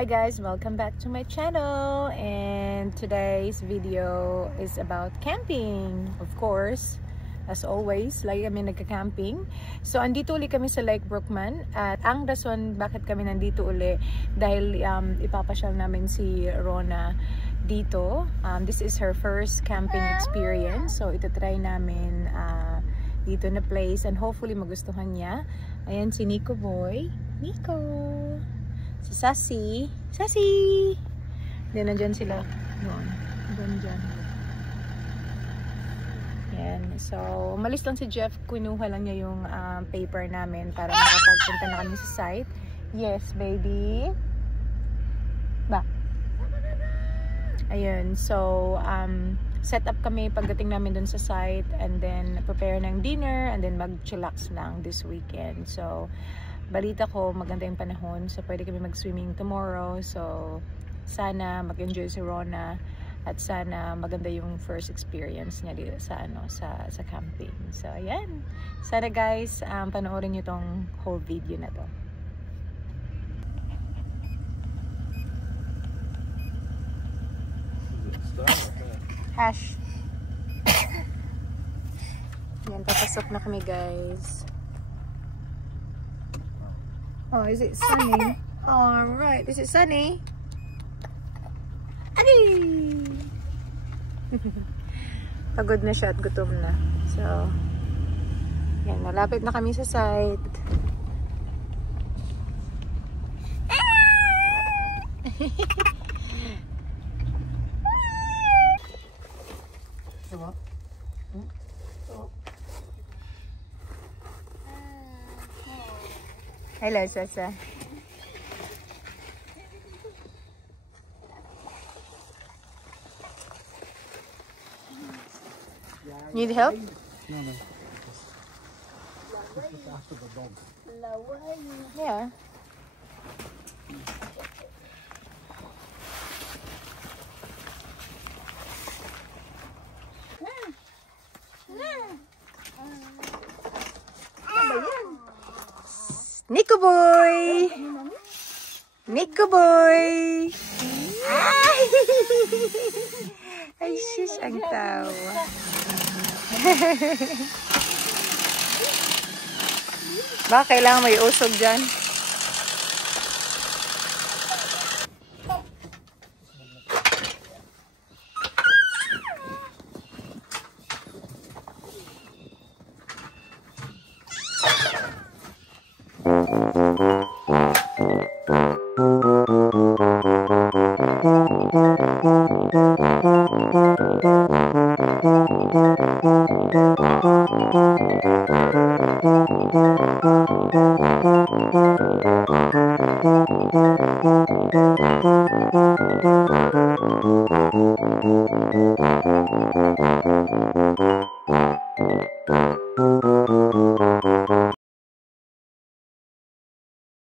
Hi guys, welcome back to my channel, and today's video is about camping. Of course, as always, lagi kami nagka-camping. So andito uli kami sa Lake Brookman, at ang rason bakit kami nandito uli dahil ipapasyal namin si Rona dito. This is her first camping experience, so itatry namin dito na place and hopefully magustuhan niya. Ayan si Nico Boy. Nico! Si Sassy. Sassy! Then, nandyan sila. Doon dyan. Yan. So, umalis lang si Jeff. Kinuha lang niya yung paper namin para makapagpunta na kami sa site. Yes, baby. Ba? Ayun. So, set up kami pagdating namin dun sa site, and then prepare ng dinner, and then mag-chillax lang this weekend. So, balita ko maganda yung panahon, so pwede kami mag-swimming tomorrow. So sana mag-enjoy si Rona at sana maganda yung first experience niya dito sa sa camping. So ayan, sana guys panoorin niyo tong whole video na to. Hash. Yan, papasok na kami guys. Oh, is it sunny? All right, is it sunny? Adi! Pagod na siya at gutom na. So, yan, malapit na kami sa site. Hello, Sasa. Need help? No, no. Yeah. Nico Boy! Nico Boy! Ay! Ay, sis, ang tawa. Baka kailangan may usog dyan.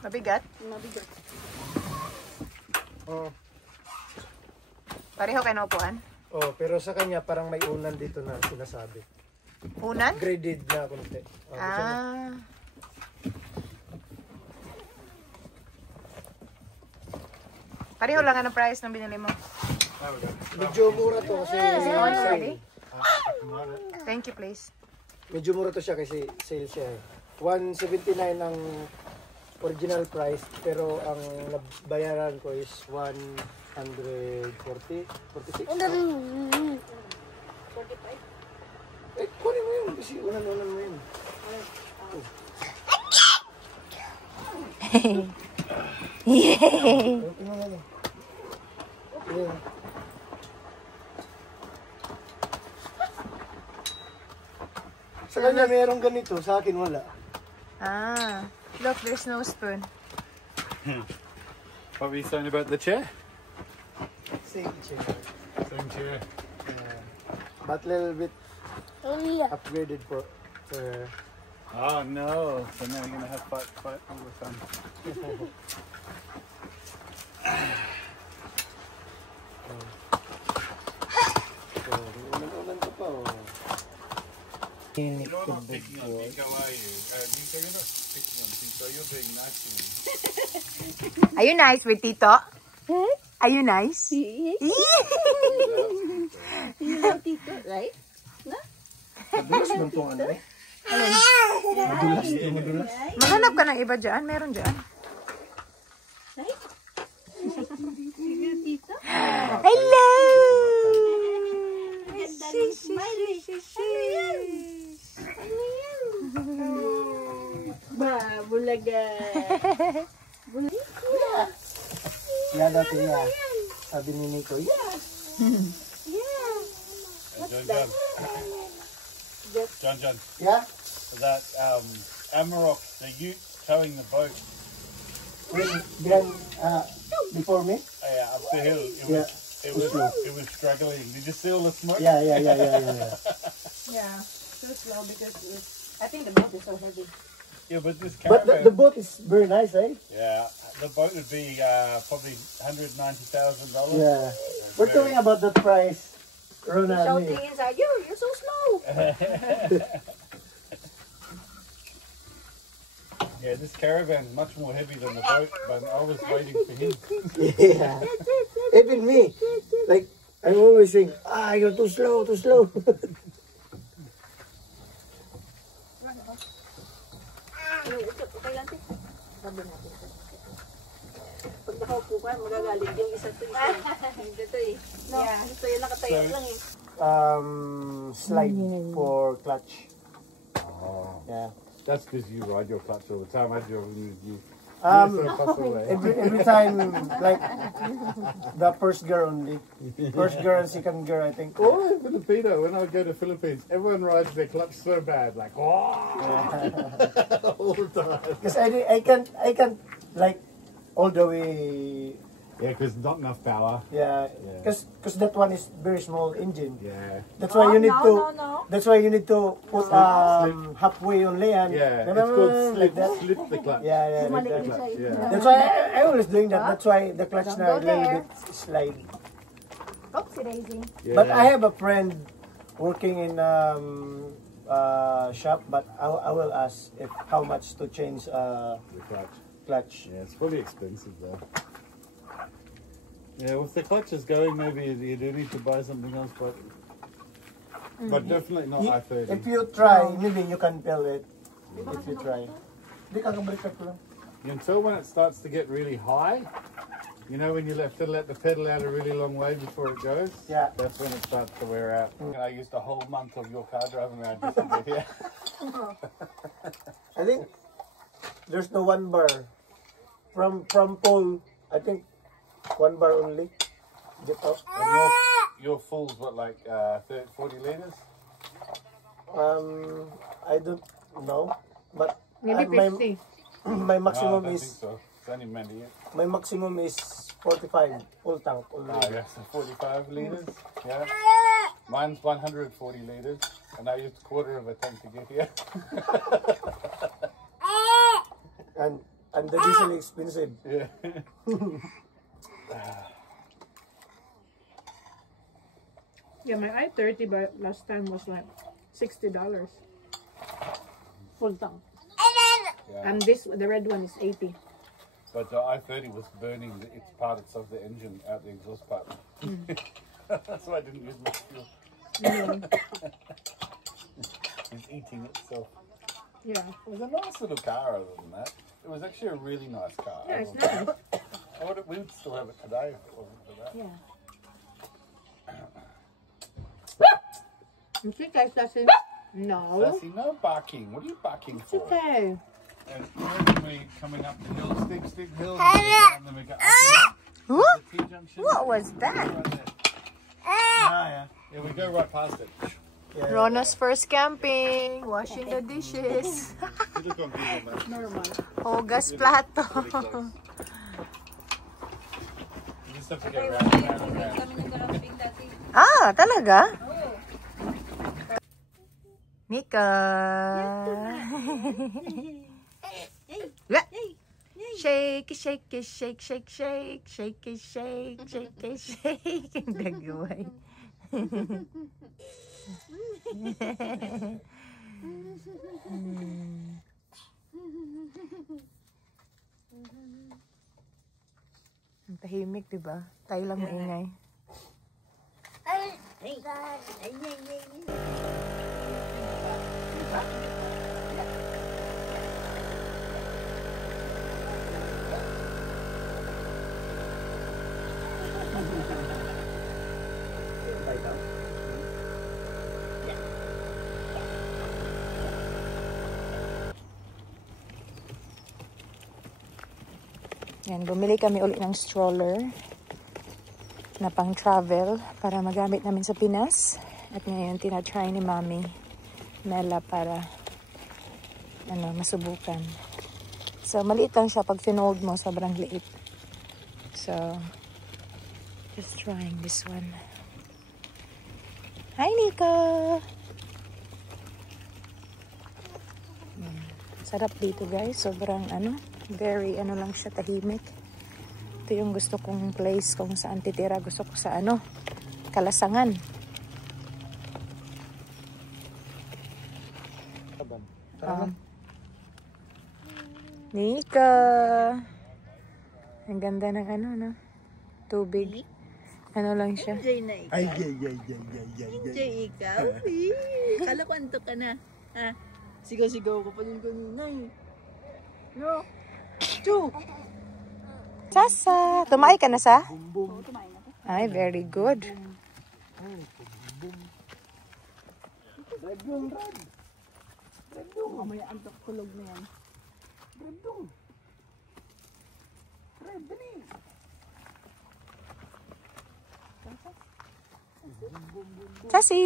Mabigat? Mabigat. Pareho kayo naupuan? Oh, pero sa kanya parang may unan dito na sinasabi. Unan? Graded na konti. Pareho lang ang price ng binili mo. Medyo mura to kasi Ready? Thank you, please. medyo mura to siya kasi sale siya. 179 ang original price, pero ang nabayaran ko is 146. Eh, kunin mo yun kasi unan mo yun. Yay! Sa kanya merong ganito, sa akin wala. Look, there's no spoon. What were you saying about the chair? Same chair. Same chair. But little bit upgraded for her. Oh no! So now you're gonna have fight all the time. Ulan ka pa, oh. You're not picking on Mika, are you? Mika, you're not picking on Tito. You're being nice to me. Are you nice with Tito? Are you nice? You love Tito, right? Madulas man itong ano eh. Madulas. Maghanap ka ng iba dyan. Meron dyan. Right? You Tito? Hello! Ganda ng smiley. Ano yan? Ba, bulaga. Bulaga. Yeah, dati niya. Sabi ni Nico, Yeah. John, yeah? that Amarok, the ute towing the boat Behind, before me? up the hill, it was struggling. Did you see all the smoke? Yeah. Yeah, too slow because I think the boat is so heavy. Yeah, but this But caravan, the boat is very nice, eh? yeah, the boat would be probably $190,000. Yeah. We're talking about the price, Rona. Shouting inside, you're so slow. Yeah, this caravan is much more heavy than the boat, but I was waiting for him. Yeah. Even me. Like, I'm always saying, you're too slow. Okay lang, Tito. Sabi natin. Pag nakaupo ka, magagalit yung isa to. Hindi to eh. No, gusto yun nakatayo lang eh. Slide for clutch. Oh, Yeah. that's because you ride your clutch all the time. I do with you. Um, So fast away. every time, like, the first gear only. First gear and second gear, I think. Oh, in Filipino, when I go to Philippines, everyone rides their clutch so bad, like, oh, all the time. Because I can't, like, all the way. Yeah, because not enough power. Yeah. Because that one is very small engine. Yeah. That's why you need to. No. That's why you need to put halfway only and Yeah, it's called like slip, that. slip the clutch. Yeah, like Maliit that. siya eh. Yeah. That's why I always doing that. That's why the clutch Don't now a go little there. bit slide. Oopsie daisy. Yeah. But I have a friend working in shop, but I will ask if how much to change The clutch. clutch. Yeah, it's probably expensive though. Yeah, if the clutch is going, maybe you do need to buy something else, but definitely not I-30. If you try, maybe you can tell it. If you try. Di ka kabalikat ko lang. Until when it starts to get really high, you know when you have to let the pedal out a really long way before it goes? Yeah. That's when it starts to wear out. I used a whole month of your car driving around just to get here. I think there's no one bar. From pole, I think one bar only. Get out. And your full's what, like 40 litres? I don't know, but Maybe 50. my No, I maximum don't is think so. It's only meant to get. my maximum is 45 full tank only. Oh, yeah, so 45 litres. Yeah. Mine's 140 litres, and I used a quarter of a tank to get here. And the diesel is expensive. Yeah. Yeah, my I-30 but last time was like $60. Full tank. Yeah. And the red one is 80. But the I-30 was burning its parts of the engine out the exhaust pipe. That's why I didn't use much fuel. It's eating itself. Yeah. It was a nice little car other than that. It was actually a really nice car. Yeah, it's nice. We would still have it today if it wasn't for that. Yeah. You see, guys, Sassy? No. Sassy, no barking. What are you barking It's for? okay. And when we coming up the hill, steep hills, and we go down, then we go up the T-junction. What was that? Right there. Yeah. Yeah, we go right past it. Rona's first camping, washing the dishes. You look on Google Maps. Normal. Hugas plato. Pretty close. You just have to go round and round and round. Kami nagkaramping dati. Ah, talaga? Oh. Mika. Yeah. Shake, shake, shake, shake, shake, shake, shake, shake, shake. Ang dagway. Ang tahimik, di ba? Tayo lang maingay. Yan, bumili kami ulit ng stroller na pang travel para magamit namin sa Pinas. At ngayon, tinatry ni Mami Mela para masubukan. So, maliit lang siya. Pag finold mo, sobrang liit. So, just trying this one. Hi, Nika! Sarap dito, guys. Sobrang very lang siya, tahimik. Ito yung gusto kong place kung saan titira. Gusto ko sa Kalasangan. Nika! Ang ganda ng tubig. Lang siya. Enjoy na ikaw. Ay. Enjoy ikaw. Kala ko antok ka na. Ha? Sigaw-sigaw ko pa din kanina eh. No. Chu! Sasa! Tumae ka na sa? Oo, tumain ako. Ay, very good. Mamaya antok kulog na yan. Sasi!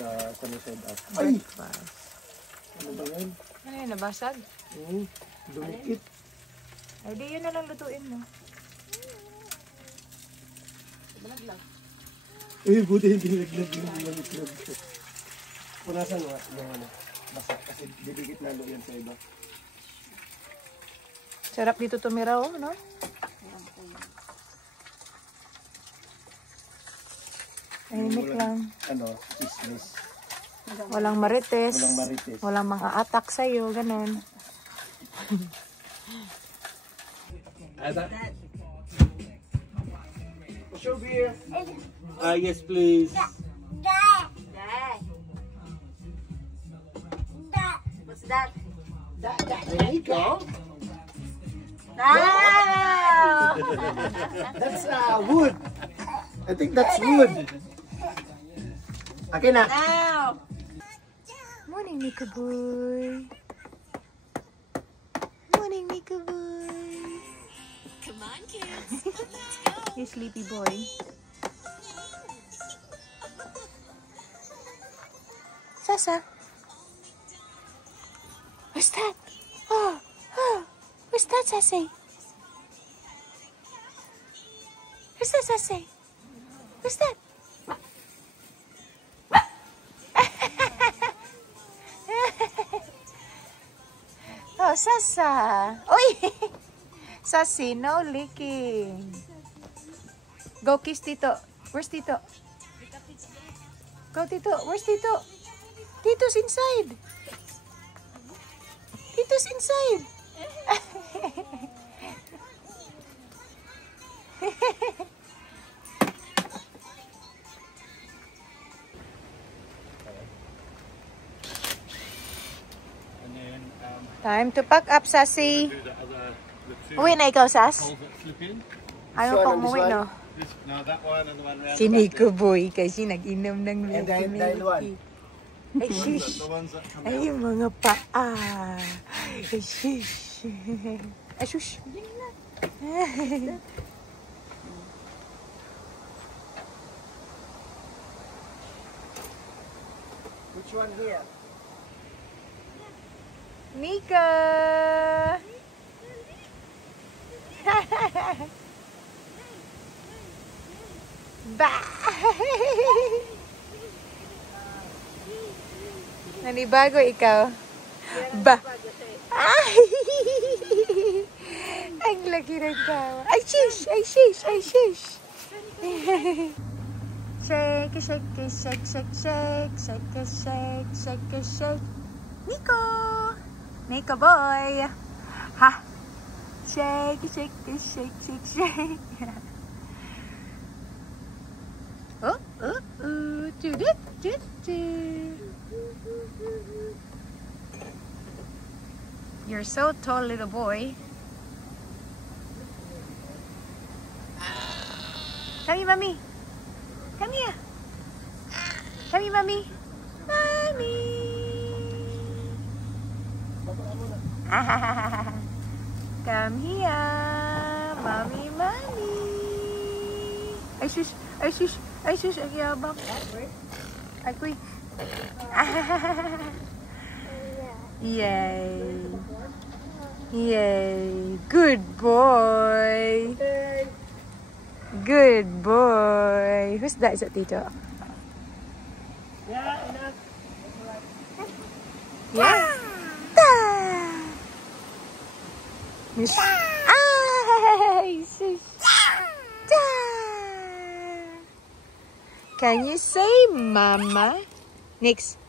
Sa sunnyside up. Ay! Ano ba yan? Ano yun, nabasag? Dumikit. Ay, di yun na lang lutuin mo. Buti hindi nilaglag yung itlog. Punasan mo yung basa kasi didikit lalo yan sa iba. Sarap dito tumira, no? Tahimik lang. Business. Walang marites. Walang marites. Walang mga atak sa'yo, ganun. Show beer. Yes, please. What's that? There you go. Now! That's wood. I think that's wood. Okay na. Now! Morning, Nika boy. Morning, Nika boy. Come on, kids. Let's go. You sleepy boy. Sasa. What's that? Oh. What's that, Sassy? What's that, Sassy? What's that? Oh, Sasa. Uy! Sassy, no licking. Go kiss Tito. Where's Tito? Go, Tito. Where's Tito? Tito's inside. Tito's inside. And then Time to pack up, Sassy. do the two Uwi na ikaw, Sas? holes that slip in. Ayaw This pa one and this umuwi, one? no? No, that one and the one round Si the back Nico Boy kasi nag-inom ng And dahil one. milky. Ay, there. shish. The ones that come Ay, out. mga paa. Ay, shish. Ay, shush. Which one here? Nika! Bah! Nanibago ikaw? Ba? Ay! Ang laki ng tawa. Ay, shish! Ay, shish! Ay, shish! Shake, shake, shake, shake, shake, shake, shake, shake, shake. Nico! Nico boy! Ha! Shake, shake, shake, shake, shake. Oh, oh, oh. Tudit, tudit, tudit. You're so tall, little boy. Come here, mommy. Come here. Come here, mommy. Mommy. Come here, mommy, mommy. Ay, shush. Ay, shush. Ay, shush. Ang yabang. Ay, quick. Yay. Yay. Good boy. Good boy. Who's that? Is that Tito? Yeah, enough. Yeah. Miss. Ay, sis. Can you say mama? Next.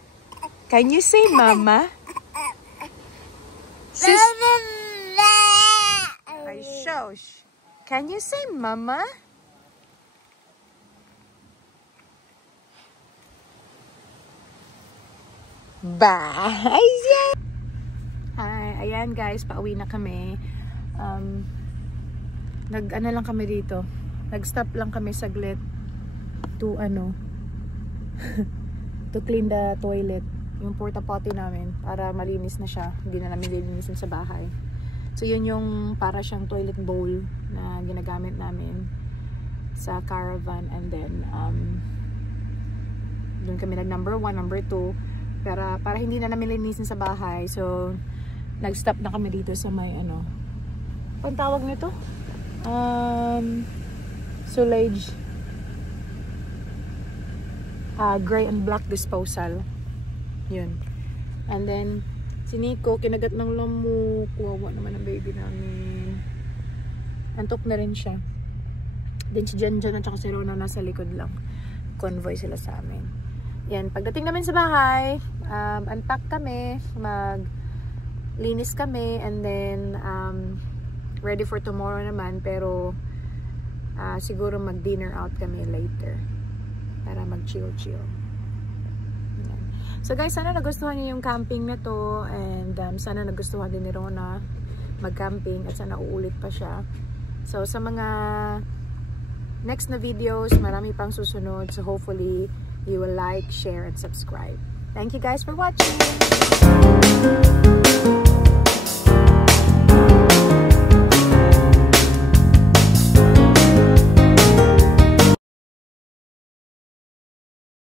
Can you say mama? Sis. Ay, shush. Can you say mama? Bye! Hi, ayan guys, pauwi na kami. Nag-ano lang kami dito. Nag-stop lang kami saglit to to clean the toilet. Yung porta potty namin para malinis na siya. Hindi na namin lilinisin sa bahay. So yun yung para siyang toilet bowl na ginagamit namin sa caravan, and then doon kami nag number 1, number 2. Pero para hindi na namin linisin sa bahay, so nag-stop na kami dito sa may ano, ang tawag nito? Silage, gray and black disposal. Yun. And then si Nico, kinagat ng lamok. Wawa naman ang baby namin. Antok na rin siya. Then si Janjan at saka si Rona nasa likod lang. Convoy sila sa amin. Yan, pagdating namin sa bahay, unpack kami, maglinis kami, and then ready for tomorrow naman, pero siguro mag-dinner out kami later para mag-chill-chill. So guys, sana nagustuhan niyo yung camping na to, and sana nagustuhan din ni Rona mag-camping, at sana uulit pa siya. So sa mga next na videos, marami pang susunod, so hopefully you will like, share, and subscribe. Thank you guys for watching.